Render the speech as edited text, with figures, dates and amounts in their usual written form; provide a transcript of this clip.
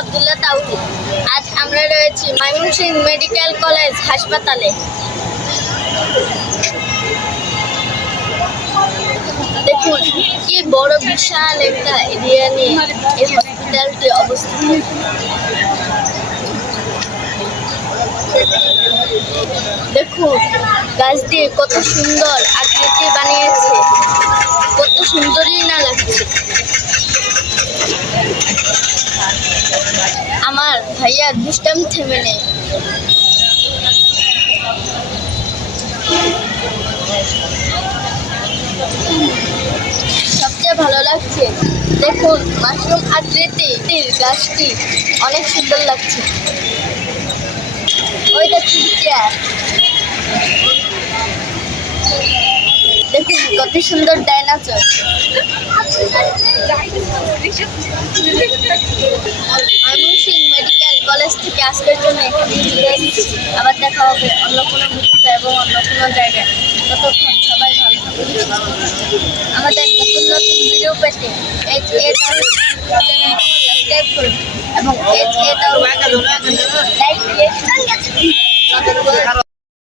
আব্দুল্লাহ তাওহীদ। আজ আমরা রয়েছি ময়মনসিংহ মেডিকেল কলেজ হাসপাতালে। দেখুন কি বড় বিশাল একটা এরিয়া নিয়ে এই হসপিটালটি অবস্থিত। দেখুন গাছ দিয়ে কত সুন্দর আকৃতি বানিয়েছে, কত সুন্দরই না লাগছে। আমার ভাইয়া দুষ্টাম থেমে নেই। সবচেয়ে ভালো লাগছে দেখুন মাশরুম আকৃতির গাছটি অনেক সুন্দর লাগছে। ওই দেখুন চেয়ার, দেখুন কত সুন্দর ডাইনোসর। ময়মনসিংহ মেডিকেল কলেজ থেকে আজকের জন্য এখানে বিদায় নিচ্ছি। আবার দেখা হবে অন্য কোনো মুহূর্তে এবং অন্য কোনো জায়গায়। ততক্ষণ সবাই ভালো থাকুন। আমাদের নতুন নতুন ভিডিও পেতে সাবস্ক্রাইব করুন এবং লাইক দিয়ে